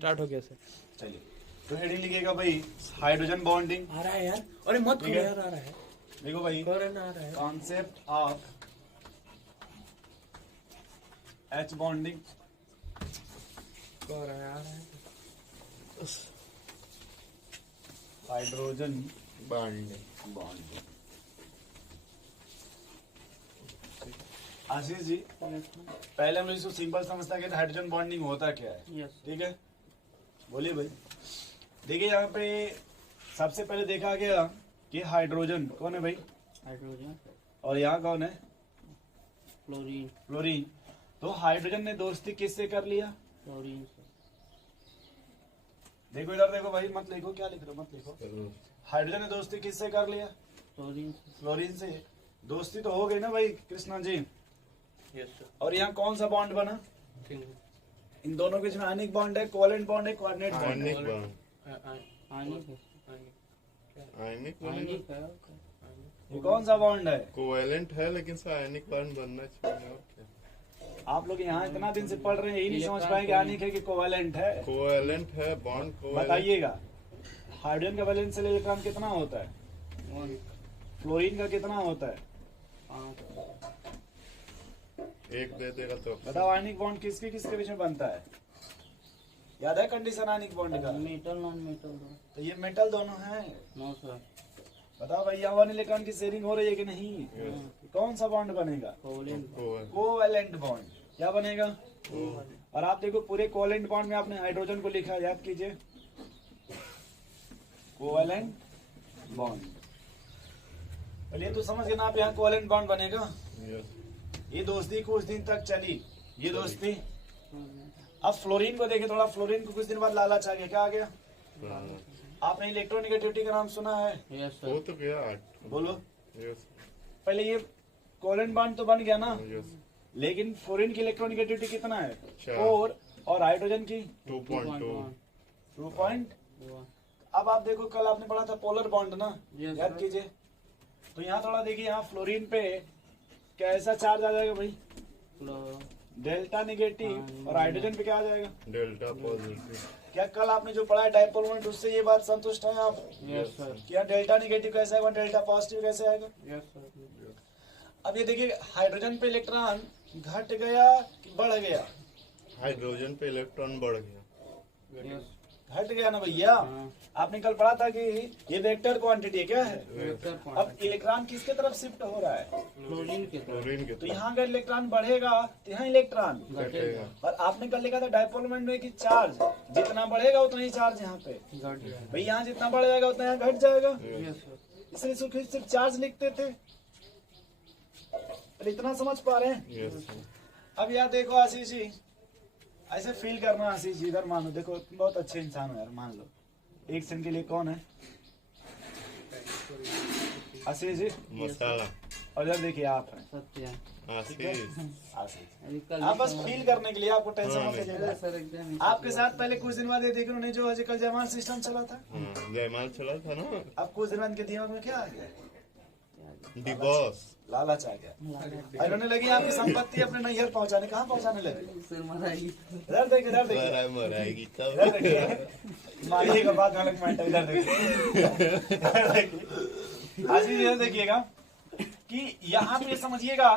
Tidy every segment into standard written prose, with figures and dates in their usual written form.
Start हो गया sir. चलिए तो हेडिंग लिखिएगा भाई हाइड्रोजन बॉन्डिंग। आ रहा है यार, अरे मत ठीक करो है। यार, आ रहा है, देखो भाई करेंट आ रहा है। कॉन्सेप्ट ऑफ एच बॉन्डिंग, कर रहा है, आ रहा है। Hydrogen bonding. Bonding. Ashish ji पहले हम लोग इसको सिंपल समझता है कि हाइड्रोजन बॉन्डिंग होता क्या है। यस ठीक है, बोलिए भाई। देखिए यहाँ पे सबसे पहले देखा गया कि हाइड्रोजन कौन है भाई, हाइड्रोजन, और यहाँ कौन है, फ्लोरीन, फ्लोरीन। तो हाइड्रोजन ने दोस्ती किससे कर लिया, फ्लोरीन से। देखो इधर देखो भाई, मत लिखो, क्या लिख रहे हो, मत लिखो। हाइड्रोजन ने दोस्ती किससे कर लिया, फ्लोरीन से। फ्लोरीन से। दोस्ती तो हो गई ना भाई कृष्णा जी। Yes sir. और यहाँ कौन सा बॉन्ड बना, इन दोनों के बीच में आयनिक बॉन्ड है, कोवेलेंट बॉन्ड है, कोऑर्डिनेट बॉन्ड आयनिक है। बॉन्ड। आयनिक आयनिक आयनिक है। ये कौन सा बॉन्ड है, कोवेलेंट है, लेकिन से आयनिक बॉन्ड बनना चाहिए। और क्या, आप लोग यहाँ इतना दिन से पढ़ रहे हैं, यही नहीं समझ पाए कि आयनिक है कि कोवेलेंट है। कोवेलेंट है, बॉन्ड कोवेलेंट। बताइएगा हाइड्रोजन का वैलेंस इलेक्ट्रॉन कितना होता है, फ्लोरीन का कितना होता है, एक दे देगा तो बताओ। आयनिक बॉन्ड किसके किसके बीच में बनता है, याद है कंडीशन आयनिक बॉन्ड का। मेटल नॉन मेटल दो। तो ये मेटल दोनों हैं। No sir. बताओ भाई यहाँ वन इलेक्ट्रॉन की शेयरिंग हो रही है कि नहीं, कौन सा बॉन्ड बनेगा, कोवलेंट। Covalent bond. क्या बनेगा, और आप देखो पूरे कोवेलेंट बॉन्ड में आपने हाइड्रोजन को लिखा, याद कीजिए, कोवेलेंट बॉन्ड। चलिए तो समझ गए ना आप, यहाँ कोवेलेंट बॉन्ड बनेगा। ये दोस्ती कुछ दिन तक चली, ये दोस्ती। अब फ्लोरीन को देखे थोड़ा, फ्लोरीन को कुछ दिन बाद लालच आ गया, क्या आ गया, आपने इलेक्ट्रोनिगेटिविटी का नाम सुना है, यस वो सर। तो गया 8। बोलो। यस पहले ये कोवेलेंट बॉन्ड तो बन गया ना, यस। लेकिन फ्लोरीन की इलेक्ट्रोनिगेटिविटी कितना है, 4 और हाइड्रोजन की 2.2। 2 पॉइंट। अब आप देखो कल आपने पढ़ा था पोलर बॉन्ड ना, Yes, याद sir. कीजिए। तो यहाँ थोड़ा देखिए, यहाँ फ्लोरीन पे कैसा चार्ज आ जाएगा भाई, डेल्टा निगेटिव, और हाइड्रोजन पे क्या आ जाएगा, डेल्टा पॉजिटिव। क्या कल आपने जो पढ़ा है डाइपोल मोमेंट, उससे ये बात संतुष्ट है आप, यस सर। कि यहाँ डेल्टा निगेटिव कैसे आएगा, डेल्टा पॉजिटिव कैसे आएगा। Yes sir. अब ये देखिए हाइड्रोजन पे इलेक्ट्रॉन घट गया कि बढ़ गया, हाइड्रोजन पे इलेक्ट्रॉन बढ़ गया। यस। घट गया ना भैया। हाँ। आपने कल पढ़ा था कि ये वेक्टर क्वांटिटी क्या है। वेक्टर अब क्वांटिटी। इलेक्ट्रॉन किसके तरफ शिफ्ट हो रहा है, फ्लोरीन के तरफ। क्लोरीन के तो तरफ यहाँ अगर इलेक्ट्रॉन बढ़ेगा तो यहाँ इलेक्ट्रॉन, घटेगा। और आपने कल लिखा था डाइपोल मोमेंट में कि चार्ज जितना बढ़ेगा उतना ही चार्ज यहाँ पे, घट जाएगा। भाई यहाँ जितना बढ़ जाएगा उतना यहाँ घट जाएगा, यस सर। इसलिए सिर्फ चार्ज लिखते थे। पर इतना समझ पा रहे हैं। यस। अब यार देखो आशीष जी, ऐसे फील करना आशीष जी, इधर मान लो, देखो तुम बहुत अच्छे इंसान हो यार, मान लो एक सेकंड के लिए, कौन है आशीष जी, मसाला। और इधर देखिए आप हैं सत्य। आशीष। आशीष। अभी कल आप बस फील करने के लिए, आपको टेंशन हाँ, मत लीजिएगा। सर एकदम। आपके साथ पहले कुछ दिन बाद ये देखिए उन्होंने जो आजकल जयमाल सिस्टम चला था, जयमाल चला था ना। अब कुछ दिन बाद के दिमाग में क्या आ गया, दी बॉस। लालच आ गया, और इन्होंने लगी आपकी संपत्ति अपने नैहर पहुंचाने, कहाँ पहुंचाने लगे, सर मराई। इधर देखिए, इधर देखिए, मराएगी तब। इधर देखिए, मारिएगा बात अलग मैटर, इधर देखिए, इधर देखिए। आशीष इधर देखिएगा कि यहाँ पे समझिएगा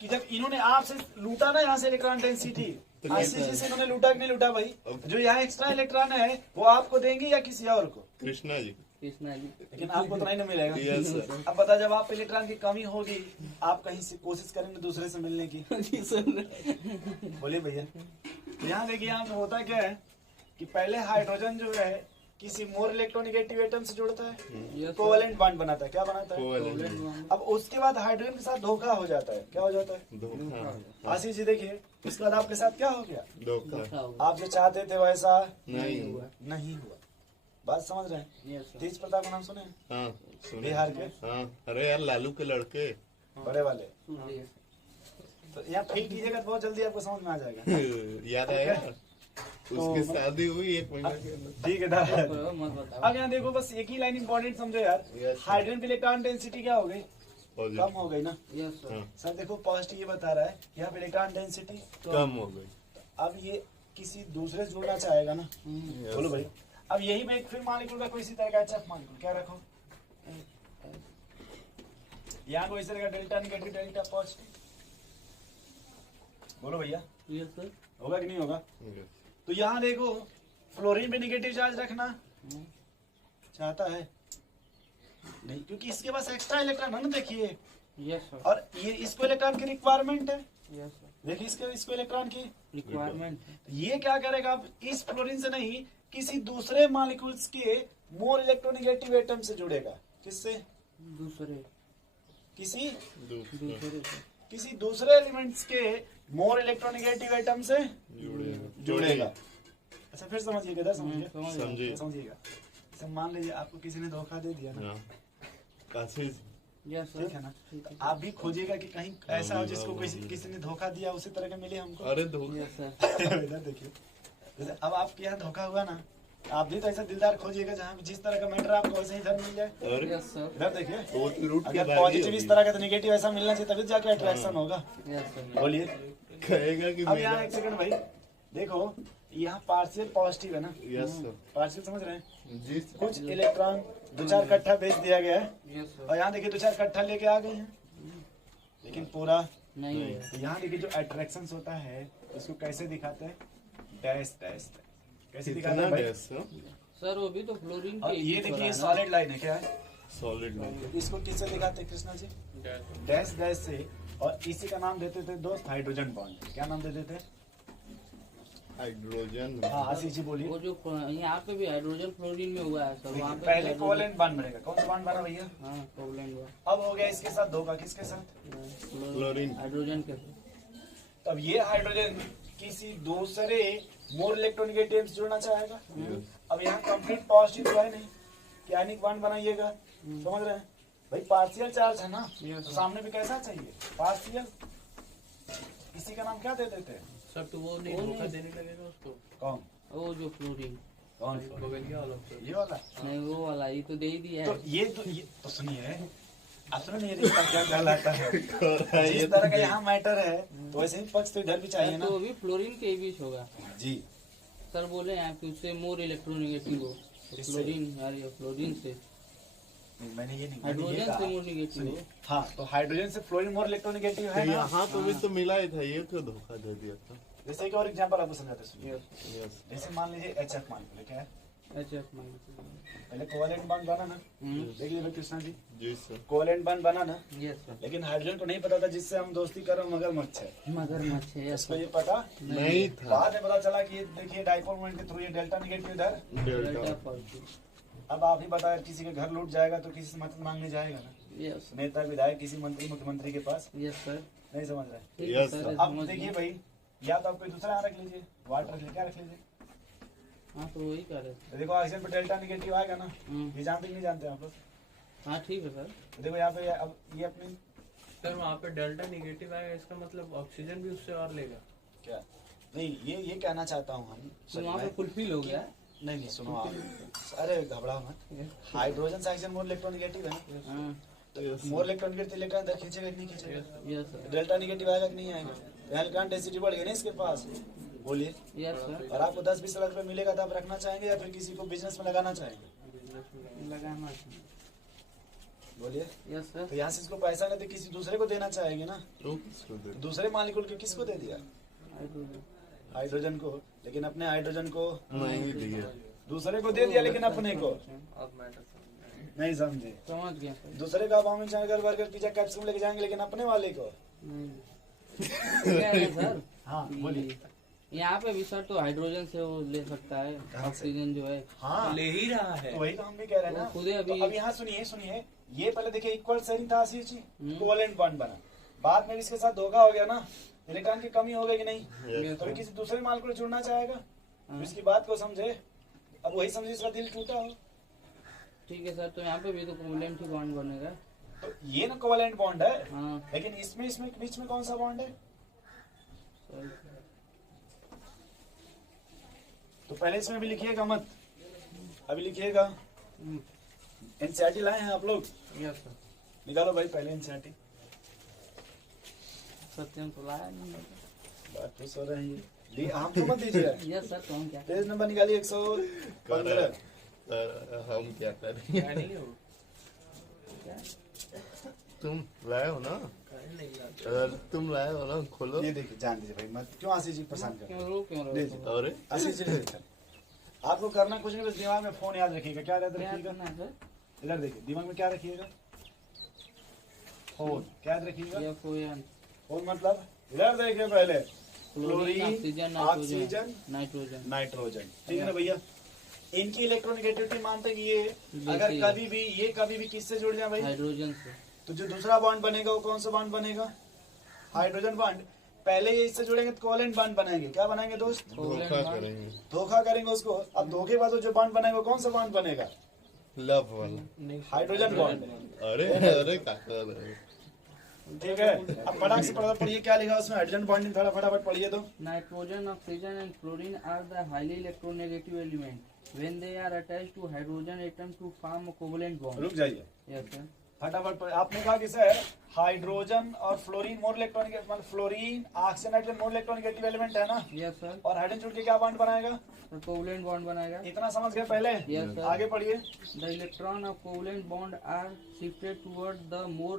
कि जब इन्होंने आपसे लूटा ना यहाँ से इलेक्ट्रॉन डेंसिटी, आशीष जी से इन्होंने लूटा कि नहीं लूटा भाई, जो यहाँ एक्स्ट्रा इलेक्ट्रॉन है वो आपको देंगे या किसी और को, कृष्णा जी। कृष्णा जी। लेकिन आपको तो नहीं ना मिलेगा। Yes sir. अब बता, जब आप इलेक्ट्रॉन की कमी होगी आप कहीं से कोशिश करेंगे दूसरे से मिलने की, जी सर। बोलिए भैया। तो यहाँ देखिए, यहाँ पे होता क्या है कि पहले हाइड्रोजन जो है किसी मोर इलेक्ट्रोनिगेटिव एटम से जुड़ता है, कोवेलेंट बॉन्ड बनाता है, क्या बनाता है, कोवेलेंट। अब उसके बाद हाइड्रोजन के साथ धोखा हो जाता है, क्या हो जाता है, धोखा। आशीष जी देखिए, उसके बाद आपके साथ क्या हो गया, धोखा। आप जो चाहते थे वैसा नहीं हुआ। नहीं हुआ। बात समझ रहे हैं। Yes sir. तेज प्रताप का नाम सुने हैं? हाँ सुने। बिहार के हाँ, अरे यार लालू के लड़के। बड़े वाले, सुन लिए। तो यहाँ फील कीजिएगा तो बहुत जल्दी आपको समझ में आ जाएगा। याद आया, उसकी शादी हुई 1 महीना के अंदर। ठीक है दादा। मत बताओ। अब यहाँ देखो, बस एक ही लाइन इंपॉर्टेंट समझो यार, Yes, sir. हाइड्रोजन पे इलेक्ट्रॉन डेंसिटी क्या हो गई, पॉजिटिव। कम हो गई ना। Yes sir. हाँ, सर देखो पॉजिटिव ये बता रहा है यहाँ पे इलेक्ट्रॉन डेंसिटी कम हो गई। अब ये किसी दूसरे से जुड़ना चाहेगा ना, बोलो भाई। अब यही में एक फिर मॉलिक्यूल का कोई इसी तरह का HF मॉलिक्यूल क्या रखो, यहाँ को इस तरह का डेल्टा निगेटिव डेल्टा पॉजिटिव, बोलो भैया यस सर। होगा कि नहीं होगा। Yes. तो यहाँ देखो फ्लोरीन पे निगेटिव चार्ज रखना चाहता है नहीं, क्योंकि इसके पास एक्स्ट्रा इलेक्ट्रॉन है ना, देखिए, यस सर। और ये इसको इलेक्ट्रॉन की रिक्वायरमेंट है, यस सर। देखिए इसको इलेक्ट्रॉन की। रिक्वायरमेंट। ये क्या करेगा, अब इस फ्लोरीन से नहीं किसी दूसरे मॉलिक्यूल्स के मोर इलेक्ट्रोनेगेटिव एटम से जुड़ेगा, किससे, दूसरे किसी दूसरे से। किसी दूसरे एलिमेंट्स के मोर इलेक्ट्रोनेगेटिव एटम से जुड़ेगा। अच्छा फिर समझिएगा, इधर समझिए, समझिए। समझिएगा। जैसे मान लीजिए आपको किसी ने धोखा दे दिया ना, हाँ। काशिश। Yes sir. ठीक है ना, ठीक है। आप भी खोजिएगा कि कहीं ऐसा हो जिसको किसी ने धोखा दिया उसी तरह का मिले हमको। अरे धोखा। Yes sir. इधर देखिए, जैसे अब आपके यहाँ धोखा हुआ ना, आप भी तो ऐसा दिलदार खोजिएगा जहाँ जिस तरह का मैटर आपको वैसे ही इधर मिल जाए। अरे यस सर। इधर देखिए, तो रूट के अगर पॉजिटिव इस तरह का तो निगेटिव ऐसा मिलना चाहिए, तभी जाके अट्रैक्शन होगा। Yes sir. बोलिए। कहेगा कि अब यहाँ एक सेकंड भाई, देखो यहाँ पार्शियल पॉजिटिव है ना, यस सर। पार्शियल समझ रहे हैं, जी सर। कुछ इलेक्ट्रॉन 2-4 कट्ठा भेज दिया गया है, यस सर। और यहाँ देखिए 2-4 कट्ठा लेके आ गए हैं, लेकिन पूरा नहीं होगा। तो यहाँ देखिए जो अट्रैक्शन होता है उसको कैसे दिखाते हैं, डैश डैश, कैसे दिखाते कितना हैं भाई। Gas sir? सर वो भी तो फ्लोरीन और के ये देखिए सॉलिड लाइन है, क्या है, सॉलिड में। इसको किससे दिखाते हैं कृष्णा जी, डैश डैश से। और इसी का नाम देते थे दोस्त हाइड्रोजन बॉन्ड, क्या नाम देते थे, हाइड्रोजन। हाँ आशीष जी बोलिए। वो जो यहाँ पे भी हाइड्रोजन फ्लोरीन में हुआ है सर, वहाँ पे पहले हाइड्रोजन- कोवेलेंट बॉन्ड बनेगा, कौन सा बॉन्ड बना भैया, हाँ कोवलेंट हुआ। अब हो गया इसके साथ धोखा, किसके साथ, फ्लोरीन। हाइड्रोजन के साथ। तब ये हाइड्रोजन किसी दूसरे मोर इलेक्ट्रोनेगेटिव से जुड़ना चाहेगा। अब यहाँ कंप्लीट पॉजिटिव तो है नहीं, कि आयनिक बॉन्ड बनाइएगा, समझ रहे हैं भाई, पार्शियल चार्ज है ना, Yes, तो sir. सामने भी कैसा चाहिए, पार्शियल। इसी का नाम क्या देते थे, सर तो वो नहीं धोखा देने लगेगा उसको, कौन वो जो फ्लोरीन, कौन बगलिया वाला तो। ये वाला। नहीं वो वाला ये तो दे ही दिया तो है। ये तो सुनिए, असल में ये रिश्ता क्या कहलाता है, जिस तरह का यहाँ मैटर है तो वैसे ही पक्ष तो इधर भी चाहिए ना तो भी फ्लोरीन के बीच होगा जी। सर, बोले हैं कि उससे मोर इलेक्ट्रोनेगेटिव हो, तो किससे? फ्लोरीन यार ये फ्लोरीन से, नहीं, मैंने ये नहीं हाइड्रोजन से मोर नेगेटिव हो। सुनिए, हाँ तो हाइड्रोजन से फ्लोरीन मोर इलेक्ट्रोनेगेटिव है तो ना। यहाँ तो भी तो मिला ही था, ये तो धोखा दे दिया था। जैसे कि और एग्जांपल आपको समझाते सुनिए, यस। जैसे मान लीजिए HF मान लीजिए, क्या है, HF माइनस। पहले कोवेलेंट बॉन्ड बना ना, देखिए भाई कृष्णा जी, जी सर। कोवेलेंट बॉन्ड बना ना, यस सर। लेकिन हाइड्रोजन को नहीं पता था जिससे हम दोस्ती कर रहे हैं मगरमच्छ है, मगरमच्छ है, यस उसको सर। ये पता नहीं था। बाद में पता चला कि ये देखिए डाइपोल मोमेंट के थ्रू ये डेल्टा निगेटिव इधर। Delta delta. पॉजिटिव। अब आप ही बताए, किसी के घर लूट जाएगा तो किसी से मदद मांगने जाएगा ना, यस नेता विधायक किसी मंत्री मुख्यमंत्री के पास, यस सर। नहीं समझ रहे। ठीक है Yes, सर, sir. अब समझ देखिए गए। भाई, या तो आप कोई दूसरा यहाँ रख लीजिए, वाट रख लीजिए, क्या रख लीजिए, हाँ तो वही कर रहे तो देखो ऑक्सीजन पे डेल्टा निगेटिव आएगा ना, हैं। ये जानते कि नहीं जानते आप लोग, हाँ ठीक है सर। तो देखो यहाँ पे अब ये अपनी सर वहाँ पे डेल्टा निगेटिव आएगा, इसका मतलब ऑक्सीजन भी उससे और लेगा। क्या, नहीं ये कहना चाहता हूँ हम, तो वहाँ पे फुलफिल हो गया। नहीं सुनो आप, अरे घबराओ मत, हाइड्रोजन से ऑक्सीजन मोर इलेक्ट्रोनेगेटिव है, हाँ तो मोर इलेक्ट्रोनेगेटिव इलेक्ट्रॉन इधर खींचेगा कि नहीं खींचेगा, यस सर। डेल्टा निगेटिव आएगा कि नहीं आएगा, इलेक्ट्रॉन डेंसिटी बढ़ गई ना इसके पास, बोलिए। Yes sir. और आपको 10-20 लाख रुपए मिलेगा तो आप रखना चाहेंगे या फिर किसी को बिजनेस में लगाना चाहेंगे, लगाना। बोलिए। Yes sir. तो यहाँ से इसको पैसा नहीं तो किसी दूसरे को देना चाहेंगे ना, तो किसको दे? दूसरे मालिकुल के किसको दे दिया, हाइड्रोजन। हाइड्रोजन को, लेकिन अपने हाइड्रोजन को नहीं दिया। दूसरे को दे दिया, लेकिन अपने को अब मैटर समझ नहीं समझे। समझ गया सर। दूसरे का आप चाहे बर्गर पिज्जा कैप्सूल लेके जाएंगे, लेकिन अपने वाले को नहीं। क्या है सर, हाँ बोलिए। यहाँ पे भी सर तो हाइड्रोजन से वो ले सकता है, कहाँ से? ऑक्सीजन जो है। हाँ ले ही रहा है। तो वही तो हम भी कह रहे हैं ना। वो खुद ही अभी- तो अब यहाँ सुनिए, ये पहले देखिए इक्वल शेयरिंग था आशीष जी, हम्म। कोवेलेंट बॉन्ड बना, बाद में इसके साथ धोखा हो गया ना, इलेक्ट्रॉन की कमी हो गई कि नहीं, Yes, तो sir. किसी दूसरे मालिकुल को जुड़ना चाहेगा, हाँ। इसकी बात को समझे, अब वही समझे इसका दिल टूटा हो, ठीक है सर, तो यहाँ पे भी तो कोवलेंट ही बॉन्ड बनेगा। तो ये ना कोवेलेंट बॉन्ड है, हाँ लेकिन इसमें बीच में कौन सा बॉन्ड है, सर। तो पहले इसमें भी लिखिएगा मत, अभी लिखिएगा। एनसीईआरटी लाए हैं आप लोग, यस सर। निकालो भाई पहले एनसीईआरटी, सत्यम तो लाया नहीं है। बात तो सो रही है, हमको मत दीजिए। यस सर, कौन क्या? पेज नंबर निकालिए 115। सर हम क्या करें? क्या नहीं है वो? तुम लाए हो ना? करें नहीं लाते। अगर तुम लाए हो ना, खोलो। ये देखिए, जान दीजिए भाई, मत क्यों आशीष जी पसंद कर। क्यों रो लीजिए। अरे आशीष जी लीजिए। आपको करना कुछ नहीं, बस दिमाग में फोन याद रखिएगा। क्या याद क्या रखिएगा? करना है सर? इधर देखिए, दिमाग में क्या रखिएगा? फोन। क्या याद रखिएगा? ये फोन, फोन मतलब इधर देखिए पहले, chlorine, chlorine, oxygen, oxygen, nitrogen. Nitrogen. ठीक है ना भैया? इनकी इलेक्ट्रोनेगेटिविटी मानते हैं कि ये अगर जैसे- कभी भी किससे जुड़ जाए भाई, हाइड्रोजन से। तो जो दूसरा बॉन्ड बनेगा वो कौन सा बॉन्ड बनेगा? Hydrogen bond. पहले ये इससे जुड़ेंगे तो कोवेलेंट बॉन्ड बनाएंगे। क्या बनाएंगे दोस्त? धोखा करेंगे। धोखा करेंगे उसको। अब धोखे बाद जो बॉन्ड बनेगा वो कौन सा बॉन्ड बनेगा? लव वाला। Hydrogen bond. अरे अरे क्या कर रहे हो? ठीक है, अब फटाक से पढ़िए क्या लिखा उसमें। हाइड्रोजन बॉन्डिंग थोड़ा फटाफट पढ़िए तो। Nitrogen, oxygen and fluorine are the highly electronegative element when they are attached to hydrogen atom to form a covalent bond. रुक जाइए, Yes sir. फटाफट आपने कहा कि सर हाइड्रोजन और फ्लोरीन मोर इलेक्ट्रॉनिक, मतलब फ्लोरीन, ऑक्सीजन, नाइट्रोजन मोर इलेक्ट्रॉनिक एलिमेंट है ना? Yes sir. और हाइड्रोजन जुड़ के क्या बॉन्ड बनाएगा? तो covalent bond बनाएगा। इतना समझ गए पहले? Yes sir. आगे पढ़िए। The electron of covalent bond are shifted toward the more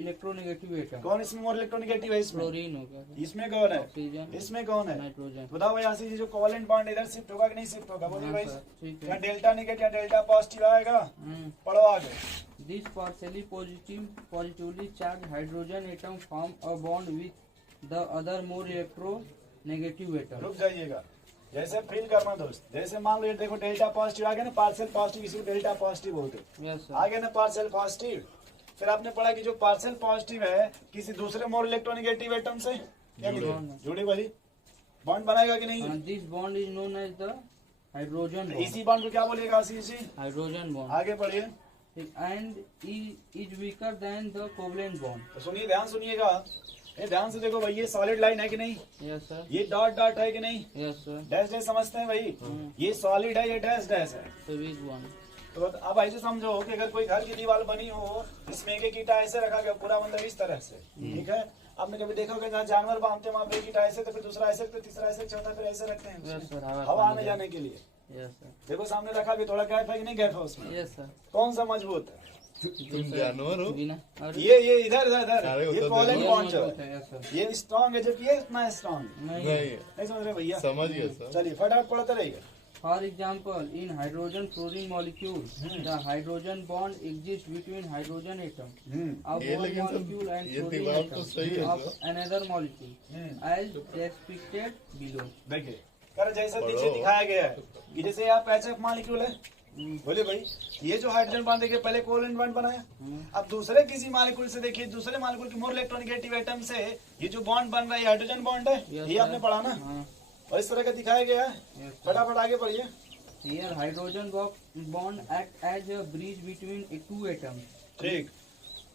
electronegative atom. कौन इसमें मोर इलेक्ट्रोनिगेटिव है? इसमें Fluorine हो गया sir. इसमें कौन है? Oxygen, इसमें कौन है? nitrogen. बताओ भाई आशीष जी, जो कोवेलेंट बॉन्ड इधर शिफ्ट होगा कि नहीं शिफ्ट होगा? बोलिए हाँ भाई। सर, ठीक या है। डेल्टा निगेटिव या डेल्टा पॉजिटिव आएगा? पढ़ो आगे। This positively charged hydrogen atom form a bond with the other more electronegative atom. रुक जाइएगा, जैसे फील करना दोस्त। जैसे मान लो ये देखो, डेल्टा पॉजिटिव आ गया ना, पार्शियल पॉजिटिव, इसी को डेल्टा पॉजिटिव बोलते हैं। Yes sir. आ गया ना पार्शियल पॉजिटिव। फिर आपने पढ़ा कि जो पार्शियल पॉजिटिव है किसी दूसरे मोर इलेक्ट्रोनेगेटिव एटम से क्या मिलेगा? जुड़े भाई, बॉन्ड बनाएगा कि नहीं? This bond is known as the hydrogen bond. इसी बॉन्ड को क्या बोलिएगा आशीष जी? Hydrogen bond. आगे पढ़िए। And is weaker than the covalent bond. तो सुनिए, ध्यान सुनिएगा। ये ध्यान से देखो भाई, ये सॉलिड लाइन है कि नहीं? Yes sir. ये डॉट डॉट है कि नहीं? Yes sir. डैश डैश समझते हैं भाई? ये सॉलिड है, ये डैश डैश है। So weak one. तो अब ऐसे समझो कि अगर कोई घर की दीवार बनी हो, इसमें एक ईटा ऐसे रखा गया, पूरा मतलब इस तरह से। ठीक है, आपने कभी देखा होगा जहाँ जानवर बांधते हैं वहाँ पे एक ईटा ऐसे, तो फिर दूसरा ऐसे, फिर तीसरा ऐसे, चौथा फिर ऐसे रखते हैं Yes उसमें, sir. हवा आने जाने के लिए। Yes sir. देखो सामने रखा भी, थोड़ा गैप है कि नहीं गैप है उसमें? Yes sir. कौन सा मजबूत है? तुम जानवर हो? बिना और ये इधर इधर इधर, अरे वो ये तो कोवेलेंट देखो। बॉन्ड जो है, Yes sir. ये स्ट्रॉन्ग है, जबकि ये इतना स्ट्रॉन्ग नहीं. नहीं नहीं समझ रहे भैया? समझ गए सर। चलिए फटाफट पढ़ते रहिए। For example, in hydrogen fluorine molecule, the hydrogen bond exists between hydrogen atom of ये one लेकिन सब- molecule and ये fluorine दिमाग तो atom सही है of sir. another molecule, as depicted below. देखिए, कर जैसा नीचे पढ़ो। दिखाया गया है कि जैसे यहाँ पैचअप मॉलिक्यूल है। बोले भाई, ये जो हाइड्रोजन बॉन्ड देखिए, पहले कोवेलेंट बॉन्ड बनाया। अब दूसरे किसी मॉलिक्यूल से देखिए, दूसरे मॉलिक्यूल के मोर इलेक्ट्रोनेगेटिव एटम से ये जो बॉन्ड बन रहा है हाइड्रोजन बॉन्ड है। Yes, ये आपने sir. पढ़ा ना, हाँ. और इस तरह का दिखाया गया है। Yes, sir. फटाफट आगे पढ़िए। Here hydrogen bond act as a bridge between two atoms, ठीक,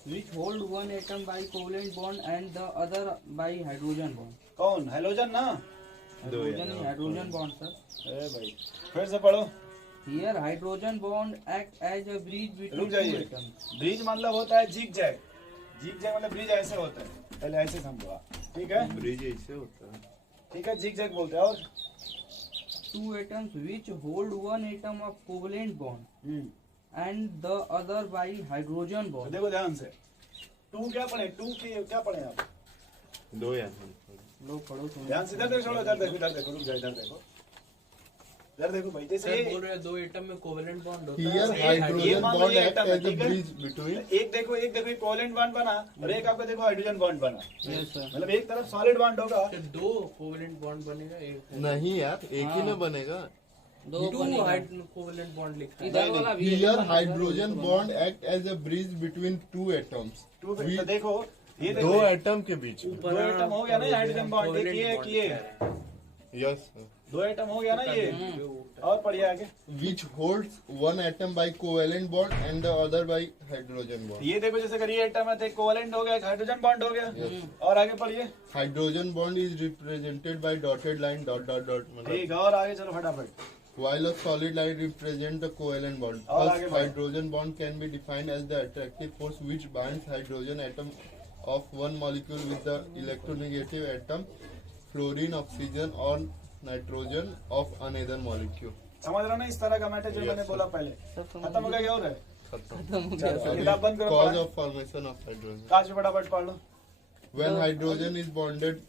which hold one atom by covalent bond and the other by hydrogen bond. कौन? हेलोजन ना? Hydrogen bond sir. अरे भाई, फिर से पढ़ो। Here hydrogen bond act as a bridge रुक between two जाइए। atoms. ब्रिज मतलब होता है जिग जैग। जिग जैग मतलब ब्रिज ऐसे होता है, पहले ऐसे समझो आप। ठीक है, ब्रिज ऐसे होता है। ठीक है, जिग जैग बोलते हैं। और Two atoms which hold one atom of covalent bond and the other by hydrogen तो bond. देखो ध्यान से, टू क्या पढ़े? टू की क्या पढ़े आप? दो यार। लो पढ़ो तुम. ध्यान से इधर देखो, छोड़ो, इधर देखो, इधर देखो, रुक जाओ, इधर देखो, इधर देखो भाई। जैसे सर बोल रहे हैं दो एटम में कोवेलेंट बॉन्ड होता Here है। ये hydrogen मान लो bond ये act atom है, as a ठीक है? bridge between एक देखो कोवेलेंट बॉन्ड बना, और एक आपको देखो हाइड्रोजन बॉन्ड बना। Yes sir. मतलब एक तरफ सॉलिड बॉन्ड होगा, तो दो कोवेलेंट बॉन्ड बनेगा, एक नहीं यार, एक ही हाँ। ना बनेगा। दो टू बनेगा. कोवेलेंट बॉन्ड लिखा है। इधर वाला भी Here है. hydrogen bond act as a bridge between two atoms. To We- तो देखो, ये दो देखो, एटम के बीच में। दो एटम हो गया ना ये हाइड्रोजन बॉन्ड। कोवेलेंट देखिए बॉन्ड कि ये कह रहे हैं। यस दो एटम हो गया ना ये। हम्म। और पढ़िए आगे। which holds one atom by covalent bond and the other by hydrogen bond. ये देखो, जैसे अगर ये एटम है तो एक कोवेलेंट हो गया, एक हाइड्रोजन बॉन्ड हो गया। और आगे पढ़िए। Hydrogen bond is represented by dotted line dot dot dot. मतलब ठीक है, और आगे चलो फटाफट। while a solid line represents the covalent bond. और Thus, आगे बढ़ो। hydrogen bond can be defined as the attractive force which binds hydrogen atom of one molecule with the electronegative atom fluorine, oxygen or nitrogen of another molecule. समझ रहे हो ना इस तरह का मैटर जो मैंने बोला पहले खत्म हो गया क्या हो रहा है खत्म हो चलो, गया किताब बंद करो Cause पढ़ाई। of formation of hydrogen. काश फटाफट पढ़ लो When hydrogen is bonded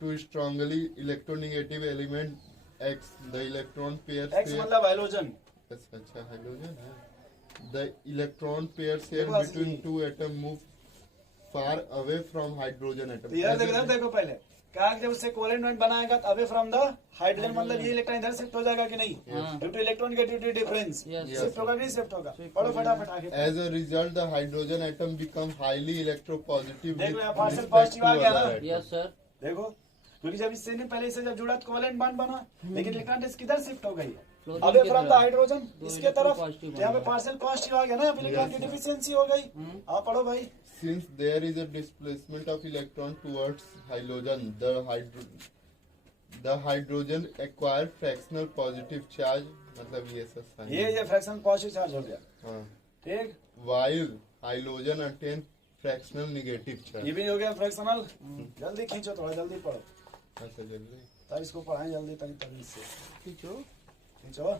to strongly electronegative element X, the electron pair x share. मतलब हाइड्रोजन अच्छा हाइड्रोजन है. The electron pair share देखो आशीष between ji. two atoms move far away from hydrogen atom. तो इधर देखो इधर देखो पहले क्या जब उससे कोवेलेंट बॉन्ड बनाएगा तो अवे फ्रॉम द हाइड्रोजन मतलब ये इलेक्ट्रॉन इधर शिफ्ट हो जाएगा कि नहीं हाँ। Due to electronegativity difference Yes. Shift होगा कि नहीं शिफ्ट होगा पढ़ो फटाफट आगे As a result, the hydrogen atom become highly electropositive देख with लो यहाँ partial respect positive to आ गया other ना? atoms. यस सर देखो क्योंकि जब इससे ने पहले इससे जब जुड़ा तो कोवेलेंट बॉन्ड बना लेकिन इलेक्ट्रॉन किधर शिफ्ट हो गई है Fluorine अवे की फ्रॉम द तरफ। हाइड्रोजन दो इसके तरफ electropositive यहाँ पे बन गया। पार्शियल पॉजिटिव आ गया ना इलेक्ट्रॉन की Yes, sir. डिफिशियंसी हो गई हाँ पढ़ो भाई Since there is a displacement of electron towards hydrogen, the hydrogen acquire fractional positive charge. मतलब ये सब sign है. ये फ्रैक्शन पॉजिटिव चार्ज हो गया हाँ. ठीक While hydrogen attain fractional negative charge. ये भी हो गया फ्रैक्शनल जल्दी खींचो थोड़ा जल्दी पढ़ो अच्छा जल्दी. तब इसको पढ़ाएं जल्दी तभी से खींचो खींचो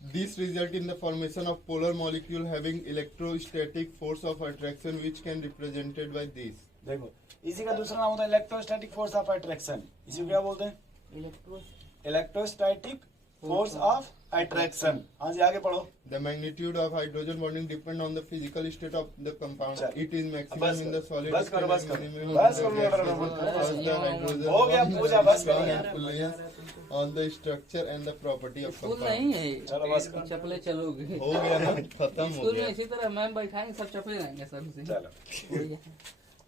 This result in the formation of polar molecule having electrostatic force of attraction which can represented by this. देखो इसी का दूसरा नाम होता है इलेक्ट्रोस्टैटिक फोर्स ऑफ अट्रैक्शन इसी को क्या बोलते हैं electro electrostatic force of attraction हाँ जी आगे पढ़ो The magnitude of hydrogen bonding depend on the physical state of the compound. चल। It is maximum बस in the solid बस करो बस state and करो minimum बस in the करो gaseous state. Because the hydrogen हो गया bond पूजा, has बस strong करो। influence on the structure and the property of school compound. नहीं है ये। चलो बस करो चपले चलोगे हो गया ना खत्म हो स्कूल में गया. इसी तरह मैम बैठाएंगे सब चपले रहेंगे सब से चलो वही है।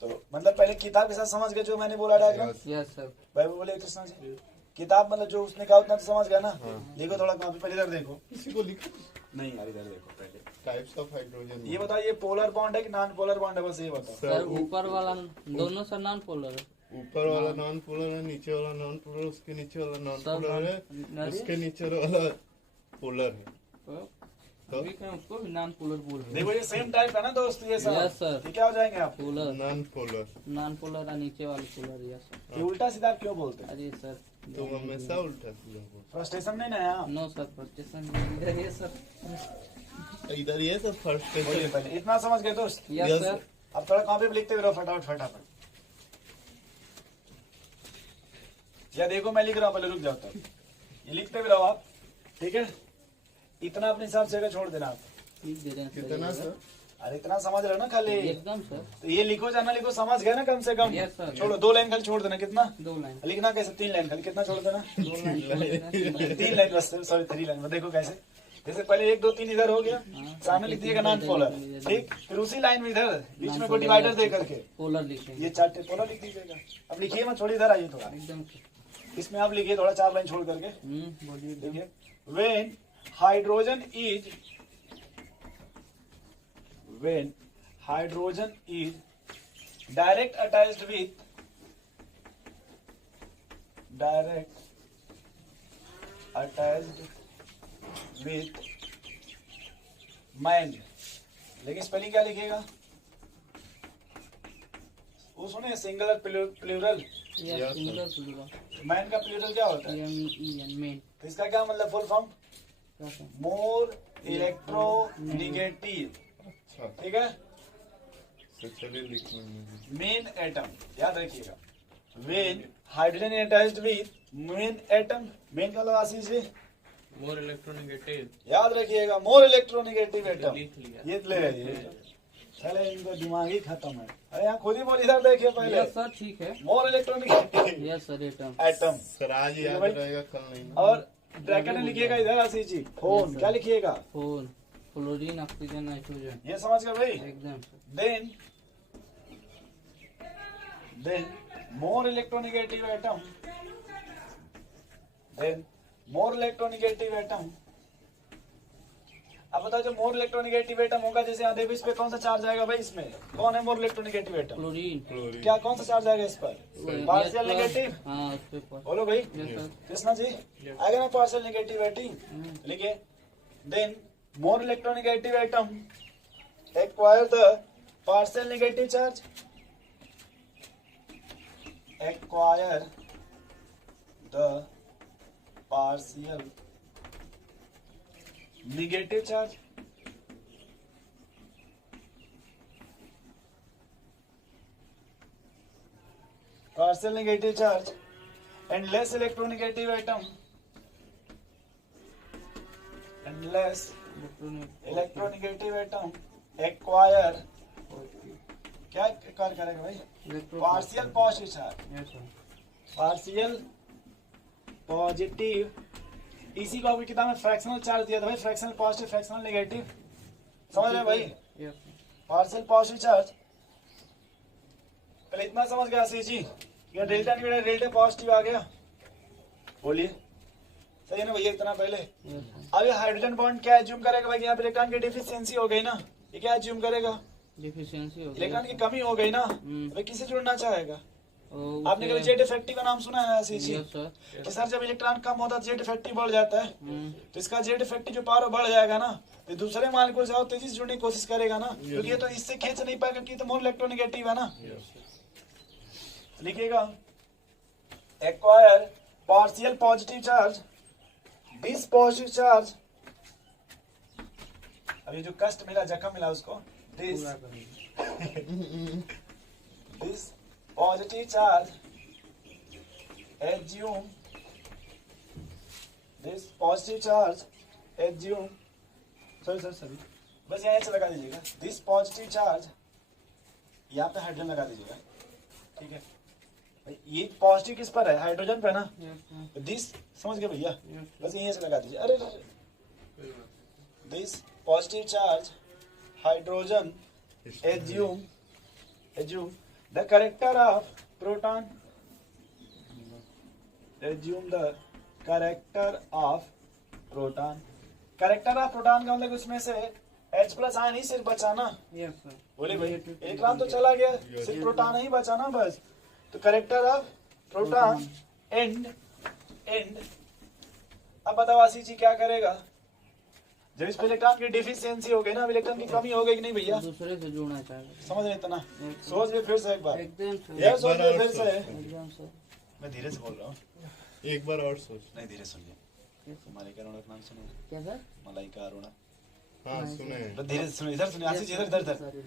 तो मतलब पहले किताब के साथ समझ गए जो मैंने बोला डायग्राम Yes. यस सर भाई बोले कृष्णा जी किताब मतलब जो उसने कहा उतना तो समझ गया ना देखो थोड़ा कॉपी पहले इधर देखो किसी को लिखो. नहीं यार इधर देखो पहले Types of hydrogen. ये बताओ ये पोलर बॉन्ड है कि नॉन पोलर बॉन्ड है बस ये बताओ सर ऊपर वाला दोनों सर नॉन पोलर है ऊपर वाला नॉन पोलर है, नीचे वाला नॉन पोलर, उसके नीचे वाला नॉन सब पोलर है, non- उसके नीचे वाला पोलर है. तो अभी क्या उसको भी नॉन पोलर बोल रहे देखो ये सेम टाइप है ना दोस्त ये सब Yes, sir. ये क्या हो जाएंगे आप polar non polar. Non polar और नीचे वाले पोलर यस ये उल्टा सीधा क्यों बोलते हैं अरे सर तुम हमेशा उल्टा सीधा बोल. फ्रस्ट्रेशन नहीं ना है आप नो सर फ्रस्ट्रेशन इधर ये सर इधर ये सब फर्स्ट बोलिए पहले इतना समझ गए दोस्त यस Yes, सर अब थोड़ा कॉपी पे लिखते हुए रहो फटाफट फटाफट या देखो मैं लिख रहा हूँ पहले रुक जाओ तब ये लिखते हुए रहो आप ठीक है इतना अपने हिसाब से अगर छोड़ देना आप ठीक दे रहे हैं कितना सर सर? अरे इतना समझ रहे हो ना खाली एकदम सर तो ये लिखो जाना लिखो समझ गए ना कम से कम Yes, sir. छोड़ो 2 लाइन खाली छोड़ देना कितना 2 लाइन लिखना कैसे 3 लाइन खाली कितना छोड़ देना 2 लाइन 3 लाइन बस सॉरी 3 लाइन देखो कैसे जैसे पहले 1 2 3 इधर हो गया सामने लिख दिएगा नॉन पोलर ठीक फिर उसी लाइन में इधर बीच में कोई डिवाइडर दे करके पोलर लिखेंगे ये चार्ट पोलर लिख दीजिएगा अब लिखिए मत छोड़िए इधर आइए थोड़ा एकदम इसमें आप लिखिए थोड़ा 4 लाइन छोड़ करके बोलिए देखिए when hydrogen is direct attached with man लेकिन स्पेलिंग क्या लिखिएगा वो सुने singular plural yes Yes, single plural man का प्लूरल क्या होता है एन मेन तो इसका क्या मतलब फुल फॉर्म क्या सर मोर इलेक्ट्रोनेगेटिव अच्छा ठीक है तो चलिए लिखने में. मेन एटम याद रखिएगा when hydrogen attached with main atom main का मतलब आशीष जी मोर इलेक्ट्रोनेगेटिव याद रखिएगा मोर इलेक्ट्रोनेगेटिव एटम लिख लिया ये ले ये चले इनको दिमाग ही खत्म है अरे यहाँ खुद ही बोल इधर देखिए पहले यस सर ठीक है more electronegative yes sir atom atom sir आज याद भाई। रहेगा कल नहीं ना. और ब्रैकेट में लिखिएगा इधर आशीष जी फोन sir. क्या लिखिएगा फोन फ्लोरीन ऑक्सीजन नाइट्रोजन ये समझ गए भाई एकदम then more electronegative atom अब बताओ जो मोर इलेक्ट्रोनेगेटिव एटम होगा जैसे यहाँ देखो इस पे कौन सा चार्ज आएगा भाई इसमें कौन है मोर इलेक्ट्रोनेगेटिव एटम फ्लोरीन क्लोरीन. क्या कौन सा चार्ज आएगा इस पर पार्शियल नेगेटिव हाँ उस पे पर बोलो भाई यस सर कृष्णा जी आएगा ना पार्शियल नेगेटिव एटम लिखिए then more electronegative atom acquire the partial negative charge acquire the partial negative charge. Partial negative charge and less electronegative atom and less electronegative atom acquire क्या कार्य करेगा भाई? Partial positive charge, yes sir, partial positive, इसी को आपकी किताब में fractional charge दिया था भाई, फ्रैक्शनल पॉजिटिव फ्रैक्शनल नेगेटिव, समझ रहे भाई? Yes sir, partial positive charge पहले इतना समझ गया सी जी, ये डेल्टा निगेटिव डेल्टा पॉजिटिव आ गया, बोलिए सही है ना भैया? इतना पहले यस सर, अब ये हाइड्रोजन बॉन्ड क्या एज्यूम करेगा भाई? यहाँ पे इलेक्ट्रॉन की डिफिशियंसी हो गई ना, ये क्या एज्यूम करेगा? डिफिशियंसी हो इलेक्ट्रॉन की कमी हो गई ना, भाई किसे जुड़ना चाहेगा? आपने कभी जेड इफेक्टिव का नाम सुना है ऐसी चीज? यस सर, कि सर जब इलेक्ट्रॉन कम होता है जेड इफेक्टिव बढ़ जाता है, तो इसका जेड इफेक्टिव जो पावर बढ़ जाएगा ना, तो दूसरे मालिक्यूल से और तेजी से जुड़ने की कोशिश करेगा ना, क्योंकि ये तो इससे खींच नहीं पाएगा कि तो मोर इलेक्ट्रोनेगेटिव है ना। लिखिएगा acquire partial positive charge, this positive charge, अभी जो कष्ट मिला जख्म मिला उसको, दिस पूरा करेंगे, this positive charge assume this positive charge assume sorry बस यहाँ से लगा दीजिएगा this positive charge, यहाँ पे हाइड्रोजन लगा दीजिएगा, ठीक है भाई? ये पॉजिटिव किस पर है? हाइड्रोजन पे ना, यस सर, दिस समझ गए भैया? यस बस यहीं से लगा दीजिए। अरे this positive charge hydrogen assume the character of proton, assume the character of proton, character of proton का मतलब उसमें से H प्लस आयन ही सिर्फ बचाना, यस सर, बोले भाई इलेक्ट्रॉन तो चला गया, सिर्फ प्रोटॉन ही बचाना बस, तो करेक्टर ऑफ प्रोटॉन एंड अब बताओ आशी जी क्या करेगा? जब इस पे इलेक्ट्रॉन की डिफिशियंसी हो गई ना, इलेक्ट्रॉन की कमी हो गई कि नहीं भैया? दूसरे से जुड़ना चाहेगा, समझ रहे इतना? सोच ले फिर से एक बार, एकदम सर, यह सोच ले फिर से। एकदम सर, मैं धीरे से बोल रहा हूँ, एक बार और सोच। नहीं धीरे सुनिए। यस सर, मलाइका अरोड़ा का नाम सुनिए, क्या सर? मलाइका अरोड़ा, हाँ सुने। बस धीरे से सुनिए, इधर सुनिए आशीष जी, इधर इधर सर,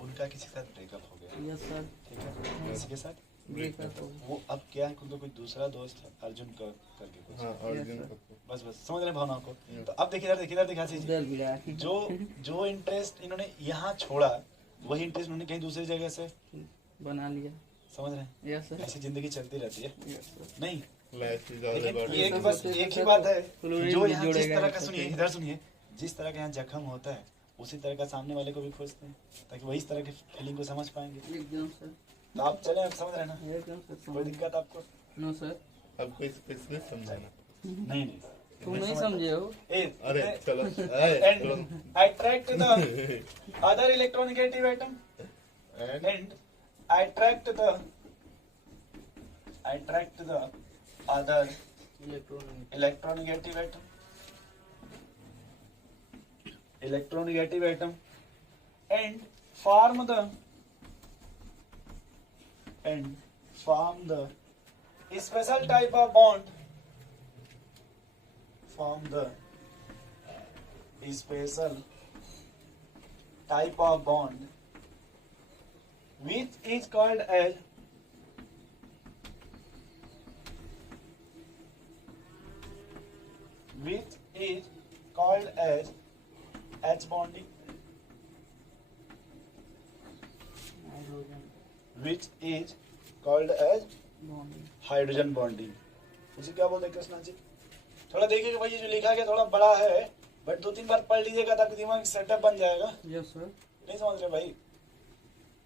उनका किसी के साथ ब्रेकअप हो गया, यस सर, ठीक है? किसी के साथ ब्रेकअप हो गया, वो अब क्या है, कोई दूसरा दोस्त है अर्जुन का करके कुछ, हाँ अर्जुन Yes, कपूर। बस बस समझ रहे भावनाओं को। तो अब देखिए इधर देखिए आशीष जी, दिल बिला जो इंटरेस्ट इन्होंने यहाँ छोड़ा, वही इंटरेस्ट इन्होंने कहीं दूसरी जगह से, बना लिया, समझ रहे हैं? यस सर, ऐसी जिंदगी चलती रहती है, यस सर, नहीं? Last is all लेकिन about ये it. बस एक ही बात है, फ्लोरीन जो भी यहाँ जिस जोड़ेगा तरह एक का, साथ सुनिए में। इधर सुनिए, जिस तरह का यहाँ जख्म होता है उसी तरह का सामने वाले को भी खोजते हैं, ताकि वही इस तरह की फीलिंग को समझ पाएंगे। एकदम सर, तो आप चले, आप समझ रहे हैं ना? एकदम सर, कोई समझ, दिक्कत आपको? नो सर, अब कोई स्पेशलिस्ट समझाना। नहीं नहीं तुम नहीं समझे हो, अरे चलो and attract the other electronegative atom and and attract the other electronic, electronegative atom and form the special type of bond, form the special type of bond which is called as H bonding, hydrogen which is called as bonding, hydrogen bonding. उसे क्या बोलते हैं कृष्णा जी? थोड़ा देखिएगा भाई, ये जो लिखा गया थोड़ा बड़ा है, बट 2-3 बार पढ़ लीजिएगा ताकि दिमाग सेटअप बन जाएगा। यस सर, नहीं समझ रहे भाई?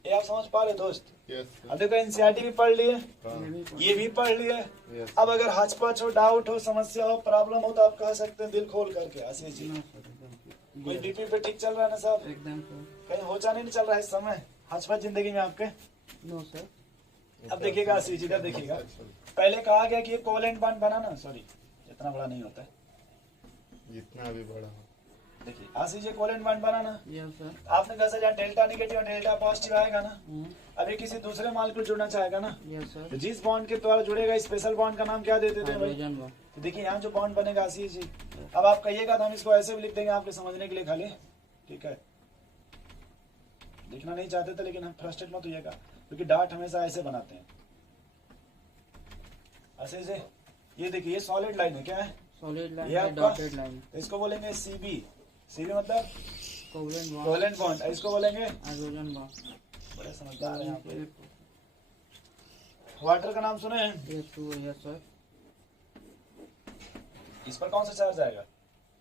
ये आप समझ पा रहे दोस्त? yes अब देखो एनसीईआरटी भी पढ़ लिए, हाँ ये भी पढ़ लिए। yes अब अगर हचपच हो, डाउट हो, समस्या हो, प्रॉब्लम हो, तो आप कह सकते हैं दिल खोल करके आशीष जी। नो सर, एकदम कोई बीपी पे ठीक चल रहा है ना साहब? एकदम सर, कहीं होचा नहीं चल रहा है इस समय हचपच जिंदगी में आपके? नो सर, अब देखिएगा आशीष जी, इधर देखिएगा, पहले कहा गया कि ये कोवेलेंट बॉन्ड बनाना, सॉरी इतना बड़ा नहीं होता है, जितना भी बड़ा हो देखिए आशीष जी कोवेलेंट बॉन्ड बनाना, यस सर। आपने कहा सर यहाँ डेल्टा नेगेटिव और डेल्टा पॉजिटिव आएगा ना, हम्म, अभी किसी दूसरे मॉलिक्यूल जुड़ना चाहेगा ना, यस सर। तो जिस बॉन्ड के द्वारा जुड़ेगा स्पेशल बॉन्ड का नाम क्या देते थे भाई? Hydrogen bond. तो देखिए यहाँ जो बॉन्ड बनेगा आशीष जी, अब आप कहिएगा तो हम इसको ऐसे भी लिख देंगे आपके समझने के लिए खाली, ठीक है। लिखना नहीं चाहते थे लेकिन हम फ्रस्ट्रेट मत होइएगा, क्योंकि डार्ट हमेशा ऐसे बनाते हैं। ऐसे से ये देखिए ये सॉलिड लाइन है, क्या है? सॉलिड लाइन ये है, आपका डॉटेड लाइन। तो इसको बोलेंगे सीबी, सीबी मतलब कोवेलेंट बॉन्ड। कोवेलेंट बॉन्ड, इसको बोलेंगे हाइड्रोजन बॉन्ड। बड़े समझदार हैं आप। वाटर का नाम सुने हैं? H2O, yes sir. इस पर कौन सा चार्ज आएगा?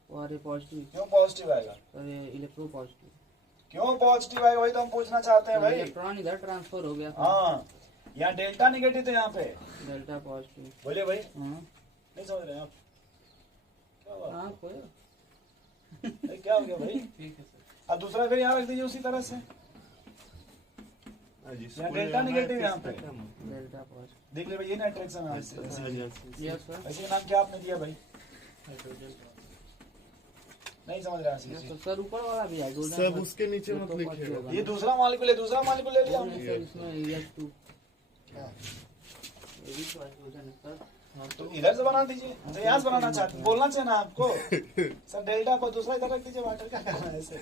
और ये पॉजिटिव क्यों पॉजिटिव आएगा? सर, ये इलेक्ट्रो पॉजिटिव। क्यों पॉजिटिव आएगा वही तो हम पूछना चाहते हैं भाई। इलेक्ट्रॉन इधर ट्रांसफर हो गया। हाँ यहाँ डेल्टा नेगेटिव थे, यहाँ पे डेल्टा पॉजिटिव। बोलिए भाई, हाँ नहीं समझ रहे हैं आप? क्या हुआ हाँ, कोई भाई, क्या हो गया भाई? ठीक है सर। अब दूसरा फिर यहाँ रख दीजिए उसी तरह से, यहाँ डेल्टा नेगेटिव यहाँ पे डेल्टा पॉजिटिव। देख ले भाई, ये ना अट्रैक्शन है। Yes sir. ऐसे नाम क्या आपने दिया भाई? हाइड्रोजन नहीं समझ रहे हैं यस आशीष सर। सर, ऊपर वाला भी है हाइड्रोजन। सब उसके नीचे मत लिखिएगा। जी। ये दूसरा मॉलिक्यूल है, दूसरा मॉलिक्यूल ले लिया हमने। सर, इसमें H2 ये भी तो हाइड्रोजन है सर। हाँ, तो इधर से बना दीजिए, तो यहाँ से बनाना चाहते, बोलना चाहिए ना आपको। सर डेल्टा पर दूसरा इधर रख दीजिए, वाटर का करना है ऐसे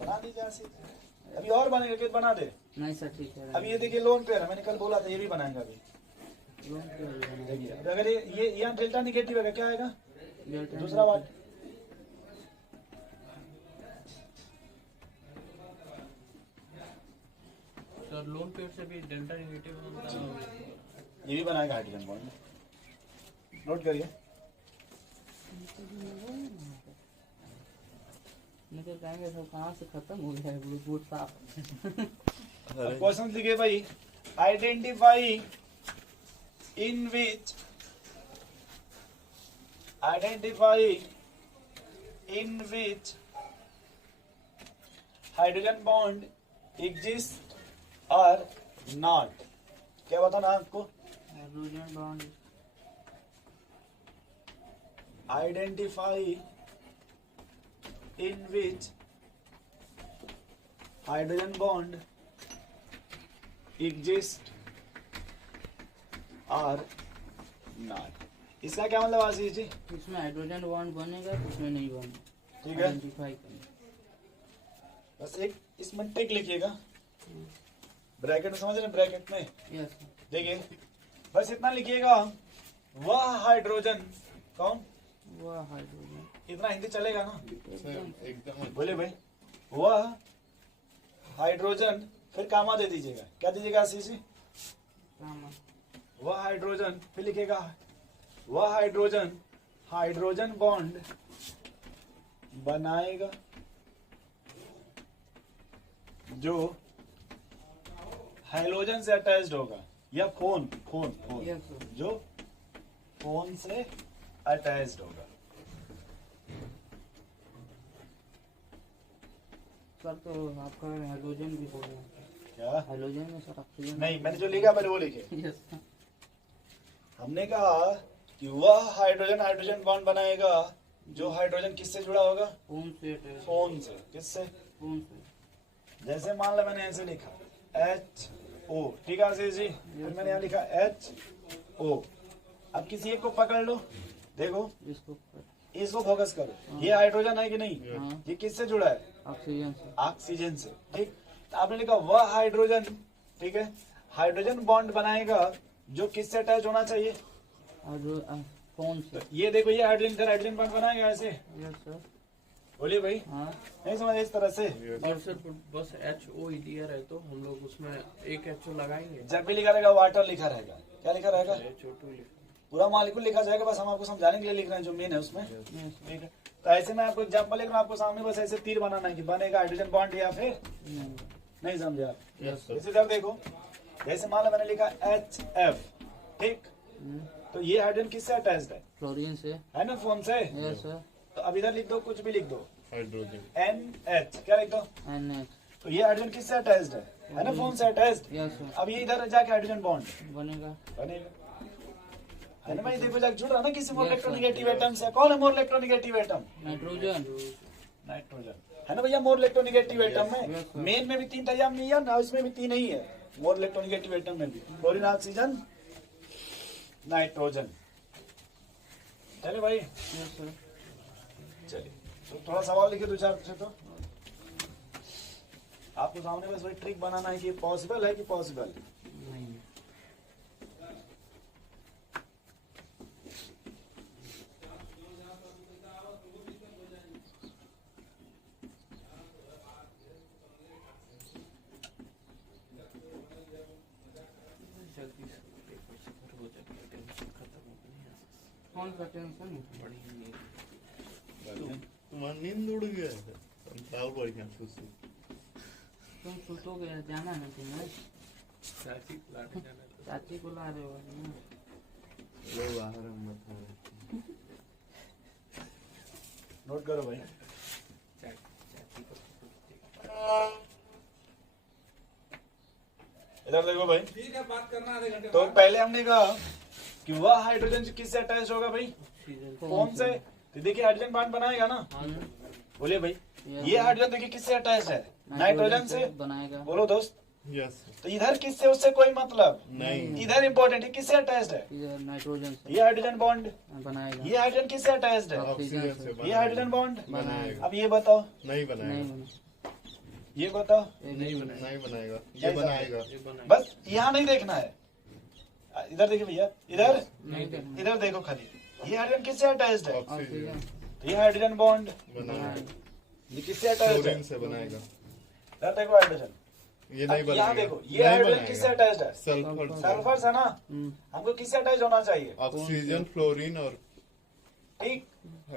बना दीजिए आशीष। अभी और बनेगा कि बना दे? नहीं सर, ठीक है। अभी ये देखिए लोन पेयर है, मैंने कल बोला था ये भी बनाएगा अभी। देखिए अब अगर ये यहाँ डेल्टा निगेटिव है क्या आएगा? डेल्टा दूसरा वाट सर, लोन पेयर से भी डेल्टा नेगेटिव बनता है। ये भी बनाएगा हाइड्रोजन बॉन्ड, नोट करिए। नहीं तो कहेंगे सब कहाँ से खत्म हो गया है, बहुत साफ। अब क्वेश्चन लिखिए भाई, आइडेंटिफाई इन विच हाइड्रोजन बॉन्ड एग्जिस्ट और नॉट। क्या बताना आपको? हाइड्रोजन बॉन्ड आइडेंटिफाई इन विच हाइड्रोजन बॉन्ड एग्जिस्ट और नॉट। इसका क्या मतलब आशीष जी? इसमें हाइड्रोजन बॉन्ड बनेगा, इसमें नहीं बनेगा। ठीक है, आइडेंटिफाई करना। बस एक इसमें टिक लिखिएगा, ब्रैकेट में, समझ रहे हैं? ब्रैकेट में यस सर। देखिए बस इतना लिखिएगा, वह हाइड्रोजन कौन? वह हाइड्रोजन। इतना हिंदी चलेगा ना? सर एकदम बोले भाई, वह हाइड्रोजन, फिर कामा दे दीजिएगा। क्या दीजिएगा आशीष जी? कामा। वह हाइड्रोजन, फिर लिखिएगा वह हाइड्रोजन बॉन्ड बनाएगा जो हाइड्रोजन से अटैच्ड होगा, या फोन यस सर। जो फोन से अटैच्ड होगा। सर तो आपका हाइड्रोजन भी बोल रहे हैं। क्या? हाइड्रोजन में सर ऑक्सीजन नहीं, मैंने जो लिखा पहले वो लिखे। Yes sir. हमने कहा कि वह हाइड्रोजन बॉन्ड बनाएगा जो हाइड्रोजन किससे जुड़ा होगा? फोन से attached। फोन से। किससे? फोन से। जैसे मान लो मैंने ऐसे लिखा HO, ठीक है आशीष जी? फिर मैंने यहाँ लिखा HO। अब किसी एक को पकड़ लो, देखो इसको फोकस करो, ये हाइड्रोजन है कि नहीं? हाँ। ये किससे जुड़ा है? ऑक्सीजन से। ऑक्सीजन से। ठीक, तो आपने लिखा वह हाइड्रोजन, ठीक है, हाइड्रोजन बॉन्ड बनाएगा जो किससे अटैच होना चाहिए? फोन से। तो ये देखो, ये हाइड्रोजन बॉन्ड बनाएगा ऐसे। Yes sir. बोलिए भाई, हाँ नहीं समझ इस तरह से? और सर बस HO ही दिया रहे तो हम लोग उसमें एक HO लगाएंगे। जब भी लिखा रहेगा वाटर लिखा रहेगा, क्या लिखा रहेगा? HO2 लिखा। पूरा मॉलिक्यूल लिखा जाएगा, बस हम आपको समझाने के लिए लिख रहे हैं जो मेन है उसमें। Yes sir. ठीक है, तो ऐसे में आपको एग्जाम्पल लिख रहा हूं आपको सामने, बस ऐसे तीर बनाना है कि बनेगा हाइड्रोजन बॉन्ड या फिर नहीं। नहीं समझे आप? Yes sir. इसी तरह देखो, जैसे मान लो मैंने लिखा HF, ठीक, तो ये हाइड्रोजन किससे अटैच्ड है? क्लोरीन से। है ना, फोन से। Yes sir. तो अब इधर लिख दो, कुछ भी लिख दो, हाइड्रोजन NH, क्या लिख दो? NH। तो ये हाइड्रोजन किससे अटैच्ड है ना, फोन से अटैच्ड। Yes sir. अब ये इधर जाके हाइड्रोजन बॉन्ड बनेगा। बनेगा, है ना भाई? देखो जाके जुड़ रहा ना किसी मोर Yes, sir. इलेक्ट्रोनेगेटिव एटम से। कौन है मोर इलेक्ट्रोनेगेटिव एटम? नाइट्रोजन। नाइट्रोजन है ना भैया, मोर इलेक्ट्रोनेगेटिव एटम Yes, में sir. मेन में भी 3 डायम नहीं है ना, इसमें भी 3 ही है मोर इलेक्ट्रोनेगेटिव एटम में भी, क्लोरीन ऑक्सीजन नाइट्रोजन। चले भाई, यस सर। चलिए तो थोड़ा सवाल लिखे 2-4 से, तो आपको सामने बस वही ट्रिक बनाना है कि पॉसिबल है कि पॉसिबल। नहीं जल्दी से पेपर से कर हो जाएगा, टेंशन खत्म हो गई। कौन सा टेंशन है? बड़ी नींद। तुम्हारा नींद उड़ गया है, बताओ बढ़िया खुशी। तुम सुतोगे, जाना है तुम्हें, चाची को लाने जाना है। चाची को ला रहे हो ना? लो बाहर हम बता रहे। नोट करो भाई। चाची को इधर देखो भाई, ठीक है, बात करना आधे घंटे तो बाद। पहले हमने कहा कि वह हाइड्रोजन किससे अटैच होगा भाई, ऑक्सीजन कौन से, तो देखिए हाइड्रोजन बॉन्ड बनाएगा ना, बोलिए भाई। ये हाइड्रोजन देखिए किससे अटैच है, नाइट्रोजन से, बनाएगा। बोलो दोस्त। यस तो इधर किससे, उससे कोई मतलब नहीं। इधर इंपॉर्टेंट है, किससे अटैच्ड है, इधर नाइट्रोजन से ये हाइड्रोजन बॉन्ड, बनाएगा। ये हाइड्रोजन किससे अटैच्ड है, ऑक्सीजन से ये हाइड्रोजन बॉन्ड। बनाएगा। अब ये बताओ, नहीं नहीं बनाएगा, बना, ये बताओ, ये नहीं बनाएगा। नहीं बनाएगा, ये नहीं बनाएगा। ये बनाएगा। बस यहाँ नहीं देखना है, इधर देखिए भैया, इधर नहीं करना। इधर देखो खाली, ये हाइड्रोजन किससे अटैच्ड है, ऑक्सीजन ऑक्सीजन तो ये हाइड्रोजन बॉन्ड, बनाएगा, ये किससे अटैच्ड है, क्लोरीन से बनाएगा। इधर देखो हाइड्रोजन, ये नहीं अब यहाँ बनाएगा, देखो ये हाइड्रोजन नहीं किससे बनाएगा। अटैच्ड है, सल्फर से, सल्फर से ना, हमको किससे अटैच होना चाहिए, ऑक्सीजन, फ्लोरीन और ठीक।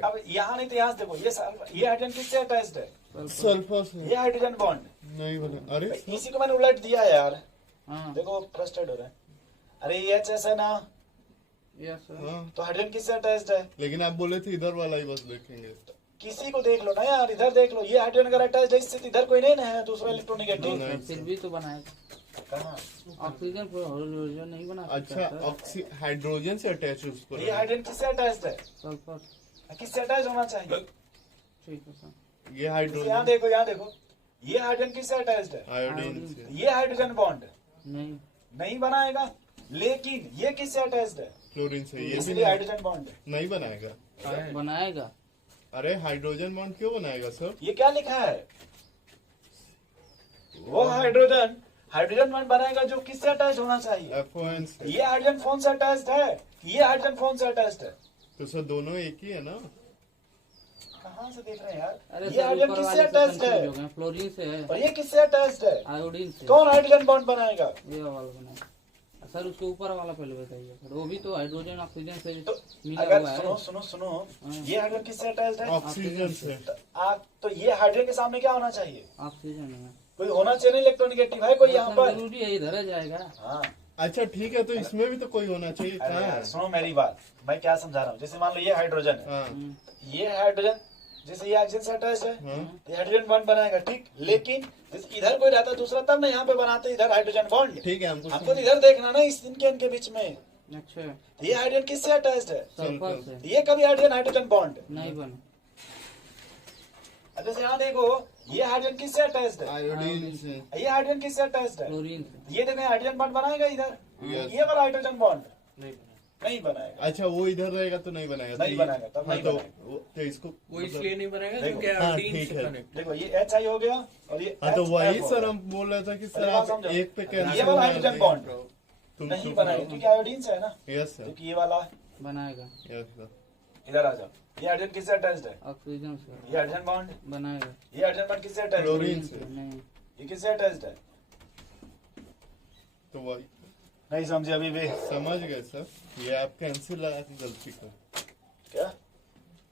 अब यहाँ नहीं तो यहाँ से देखो, ये सल्फर, ये हाइड्रोजन किससे अटैच्ड है, सल्फर से ये हाइड्रोजन बॉन्ड, नहीं बना। अरे इसी को मैंने उलट दिया है यार, हाँ देखो फ्रस्ट्रेट हो रहा है। अरे ये एच है ना, यस सर। हाँ, तो हाइड्रोजन किससे अटैच्ड है, लेकिन आप बोले थे इधर वाला ही बस देखेंगे। किसी को देख लो ना यार, इधर देख लो, ये हाइड्रोजन अगर अटैच्ड है इससे, तो इधर कोई नहीं ना है दूसरा इलेक्ट्रोनेगेटिव, नहीं। फिर भी तो बनाएगा। कहाँ, ऑक्सीजन पर हाइड्रोजन नहीं बना अच्छा, सकता। हाइड्रोजन से अटैच है उस तो पर। ये हाइड्रोजन किससे अटैच्ड है, सल्फर, किससे अटैच होना चाहिए, ठीक है सर। ये यहाँ हाइड्रोजन देखो, यहाँ देखो, ये हाइड्रोजन किससे अटैच्ड है, आयोडीन से, ये हाइड्रोजन बॉन्ड नहीं नहीं बनाएगा, लेकिन ये किससे अटैच्ड है, क्लोरीन से, ये भी इसलिए नहीं, हाइड्रोजन बॉन्ड है। नहीं बनाएगा। बनाएगा। अरे हाइड्रोजन बॉन्ड क्यों बनाएगा सर? ये क्या लिखा है, वो हाइड्रोजन हाइड्रोजन बॉन्ड बनाएगा जो किससे अटैच होना चाहिए, FON से। ये हाइड्रोजन फोन से अटैच्ड है, ये हाइड्रोजन फोन से अटैच्ड है, तो सर दोनों एक ही है ना? कहाँ से देख रहे हैं यार, अरे ये सर हाइड्रोजन ऊपर किससे वाले से अटैच्ड कंफ्यूज है, हो गए, फ्लोरीन से है, और ये किससे अटैच्ड है, आयोडीन से। कौन हाइड्रोजन बॉन्ड बनाएगा, ये वाला बनाएगा सर, उसके ऊपर वाला पहले बताइए सर। वो भी तो हाइड्रोजन ऑक्सीजन से तो मिला अगर हुआ सुनो है। सुनो सुनो, ये हाइड्रोजन किससे अटैच्ड है, ऑक्सीजन से। आप तो ये हाइड्रोजन के सामने क्या होना चाहिए, ऑक्सीजन है कोई होना चाहिए इलेक्ट्रोनेगेटिव है कोई यहाँ पर, जरूरी है, इधर ही जाएगा। हाँ। अच्छा ठीक है, तो इसमें भी तो कोई होना चाहिए। अरे कहाँ यार, है? सुनो मेरी बात, मैं क्या समझा रहा हूँ, जैसे मान लो ये हाइड्रोजन है, हाँ ये हाइड्रोजन जैसे ये ऑक्सीजन से अटैच है, हाँ, ये हाइड्रोजन बॉन्ड बनाएगा, ठीक। लेकिन जैसे इधर कोई रहता दूसरा, तब ना यहाँ पे बनाते इधर हाइड्रोजन बॉन्ड, ठीक है, हमको हमको तो इधर देखना ना, इस इनके बीच में। अच्छा, तो ये हाइड्रोजन किससे अटैच्ड है, सल्फर से तो ये कभी हाइड्रोजन बॉन्ड, नहीं बना। जैसे यहाँ देखो, ये हाइड्रोजन किससे अटैच्ड है, आयोडीन से। ये हाइड्रोजन किससे अटैच्ड है, क्लोरीन से। ये देखो हाइड्रोजन बॉन्ड बनाएगा इधर, Yes. ये वाला हाइड्रोजन बॉन्ड नहीं बनाएगा। नहीं बनाएगा, अच्छा वो इधर रहेगा तो नहीं बनाएगा। नहीं तो बनाएगा, तब हाँ, नहीं तो बनाएगा। तो इसको वो इसलिए नहीं बनाएगा देखो, क्योंकि हाँ, आयोडीन ठीक से है। कनेक्ट। देखो ये एच आई हो गया, और ये हाँ, तो HF वही हो सर गया। हम बोल रहे थे कि सर अरे बात आप समझो। एक पे कैंसिल ये वाला हाइड्रोजन बॉन्ड तुम नहीं चुप बनाएगा, रहो। क्योंकि आयोडीन से है ना, यस सर, क्योंकि ये वाला बनाएगा। Yes sir. इधर आ जाओ, ये हाइड्रोजन किससे अटैच्ड है, ऑक्सीजन से ये हाइड्रोजन बॉन्ड, बनाएगा। ये हाइड्रोजन बॉन्ड किससे अटैच्ड है, क्लोरीन से। नहीं, ये किससे अटैच्ड है, तो वही नहीं समझे अभी भी समझ गए सर। ये आप कैंसिल लगा के गलती कर, क्या,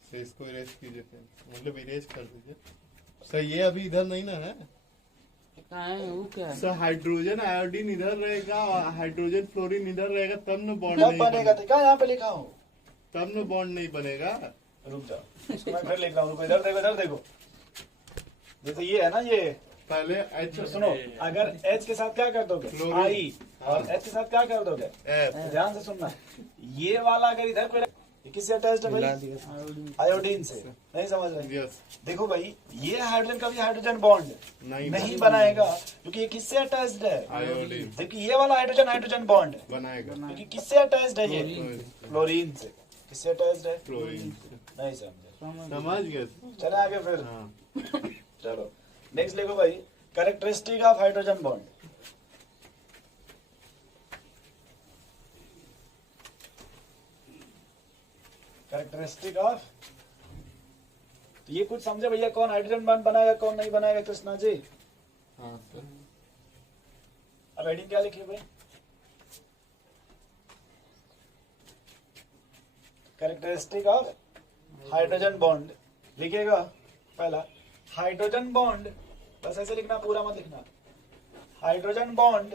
सर इसको इरेज कीजिए, मतलब इरेज कर दीजिए सर। ये अभी इधर नहीं ना है कहाँ है वो, क्या है? सर। हाइड्रोजन आयोडीन इधर रहेगा, हाइड्रोजन फ्लोरीन इधर रहेगा, तब न बॉन्ड कब नहीं बनेगा, तो क्या यहाँ पे लिखा हूँ, तब न बॉन्ड नहीं बनेगा। रुक जाओ, इसको मैं फिर लिख रहा हूँ, रुको, इधर देखो, इधर देखो, जैसे ये है ना, ये पहले एच तो सुनो, अगर एच के साथ क्या कर दोगे, क्लोरीन। आई, और एच के साथ क्या कर दोगे, एफ। ध्यान से सुनना, ये वाला अगर इधर कोई ये किससे अटैच्ड है भाई? आयोडीन आयोडीन से। नहीं समझ रहे? यस देखो भाई, ये हाइड्रोजन कभी हाइड्रोजन बॉन्ड नहीं नहीं बनाएगा, क्योंकि ये किससे अटैच्ड है? आयोडीन जबकि ये वाला हाइड्रोजन हाइड्रोजन बॉन्ड बनाएगा क्योंकि किससे अटैच्ड है? ये क्लोरीन से। क्लोरीन से। किससे अटैच्ड है? क्लोरीन नहीं समझे? समझ गए चले आगे फिर। हाँ चलो नेक्स्ट लिखो भाई, characteristic of hydrogen bond. Characteristic of, तो ये कुछ समझे भैया, कौन हाइड्रोजन बॉन्ड बनाएगा कौन नहीं बनाएगा कृष्णा जी? हाँ सर अब हेडिंग क्या लिखिए भाई? कैरेक्टरिस्टिक ऑफ हाइड्रोजन बॉन्ड लिखिएगा। पहला, हाइड्रोजन बॉन्ड, बस ऐसे लिखना, पूरा मत लिखना। Hydrogen bond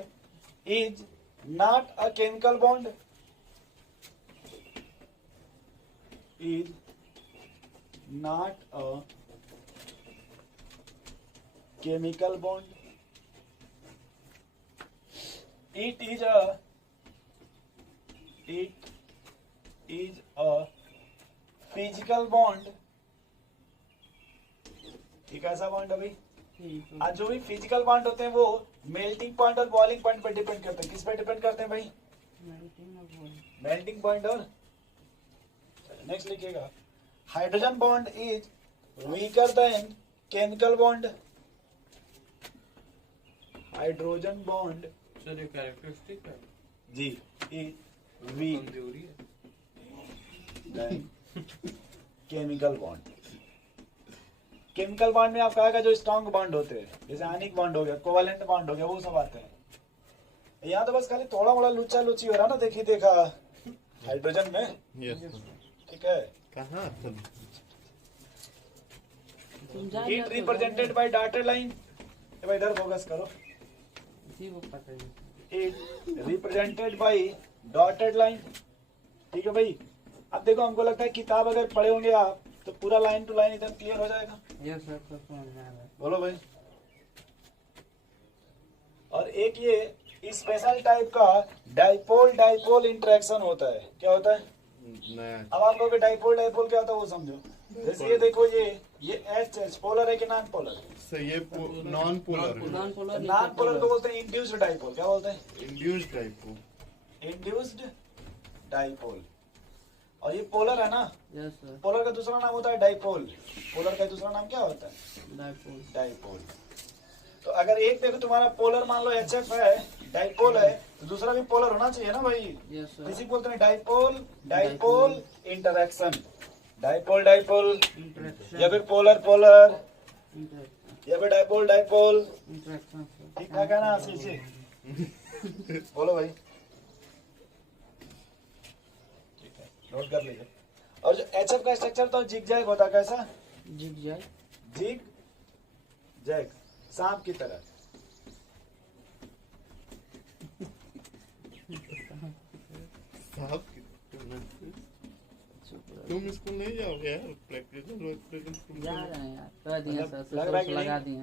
is not a chemical bond, is not a chemical bond, it is a physical bond। एक ऐसा बॉन्ड है भाई, आज जो भी फिजिकल बॉन्ड होते हैं वो मेल्टिंग पॉइंट और बॉइलिंग पॉइंट पर डिपेंड करते हैं। किस पर डिपेंड करते हैं भाई? Melting point. और नेक्स्ट लिखिएगा, hydrogen bond is weaker then chemical bond. Hydrogen bond sir ये कैरेक्टरिस्टिक है, जी इज वीक कमजोरी है। Chemical bond. केमिकल बॉन्ड में आपका आएगा जो स्ट्रॉन्ग बॉन्ड होते हैं, जैसे आयनिक बॉन्ड हो गया, कोवेलेंट बॉन्ड हो गया, वो सब आते हैं। यहाँ तो बस खाली थोड़ा मोड़ा लुच्चा लुच्ची हो रहा ना, देखी देखा हाइड्रोजन में। यस ठीक है। कहाँ heat represented by dotted line. इधर फोकस करो। इसी को पता है। Heat represented by dotted line. ठीक है भाई। अब देखो, हमको लगता है किताब अगर पढ़े होंगे आप तो पूरा लाइन टू लाइन एकदम क्लियर हो जाएगा। यस सर, सब समझ में आ रहा है। बोलो भाई। और एक ये स्पेशल टाइप का डाइपोल डाइपोल इंटरेक्शन होता है। क्या होता है? नया अब आप लोग डाइपोल डाइपोल क्या होता है वो समझो। जैसे ये देखो, ये एच पोलर है कि नॉन पोलर? सर ये non polar non polar non polar को बोलते हैं इंड्यूस्ड डाइपोल। क्या बोलते हैं? इंड्यूस्ड टाइप को इंड्यूस्ड डाइपोल। और ये पोलर है ना, यस सर, पोलर का दूसरा नाम होता है डाइपोल। पोलर का दूसरा नाम क्या होता है? डाइपोल। डाइपोल। तो अगर एक देखो तुम्हारा पोलर मान लो HF है, डाइपोल है, तो दूसरा भी पोलर होना चाहिए ना भाई। यस सर, इसी को बोलते हैं dipole dipole interaction. Dipole dipole interaction या फिर पोलर पोलर इंटरेक्शन या फिर डाइपोल डाइपोल। Interaction sir. ठीक ठाक है ना आशीष जी? बोलो भाई। ठीक है, नोट कर लीजिए। और जो HF का स्ट्रक्चर तो जिग जैग होता है। कैसा? Zig zag. जिग जैग, सांप की तरह। साहब तुम स्कूल नहीं जाओगे यार? प्रैक्टिकल जा रहे हैं यार, कर दिए मतलब सर, लग रहा है कि लगा नहीं? दिए।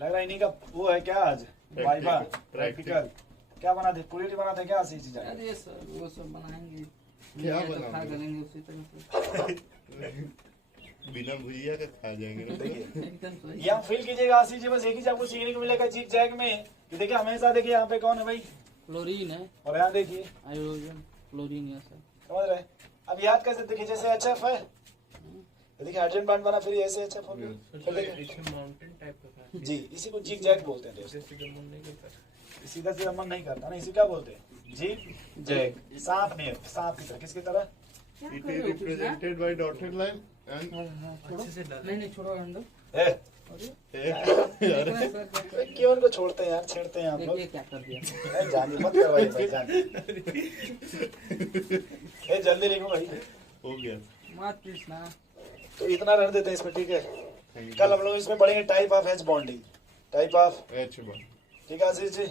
लग रहा है इन्हीं का वो है क्या आज? Viva practical. क्या बना थे? पूरी बना थे क्या आशीष जी? अरे सर वो सब बनाएंगे, क्या तो खा बनाओगे? करेंगे उसी तरह से। बिना भुजिया का खा जाएंगे ना। देखिए, एकदम सही। ये हम फील कीजिएगा आशीष जी, बस एक ही चीज आपको सीखने को मिलेगा जिग जैग में कि देखिए हमेशा देखिए यहाँ पे कौन है भाई, क्लोरीन है, और यहाँ देखिए, हाइड्रोजन, क्लोरीन है सर। समझ रहे? अब याद कैसे? देखिए जैसे HF है, तो देखिए हाइड्रोजन बॉन्ड बना, फिर ऐसे HF हो गया। फिर देखिए इसमें माउंटेन टाइप का है, जी, इसी को जिग जैग बोलते हैं दोस्तों। जैसे गमन नहीं करता। सीधा सीधा मन नहीं करता ना, इसी क्या बोलते हैं? Zig zag. सांप ने, सांप की तरह। किसकी तरह? It is represented by dotted line and अच्छे से डाल। नहीं छोड़ो अंदर। ए, देखना सर, क्या कर क्यों उनको छोड़ते हैं यार, छेड़ते हैं आप लोग। देखिए क्या कर दिया। ए, जानी मत करवाइए भाई, जानी। ए, जल्दी लिखो भाई। हो गया। मत पूछना। तो इतना रहने देते हैं इसमें, ठीक है? Thank you. कल हम लोग इसमें पढ़ेंगे type of H bonding. Type of, H bond. ठीक है Ashish ji?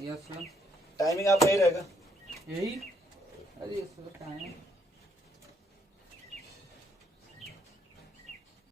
Yes sir, timing आपका ही रहेगा। यही। अरे सर कहाँ है?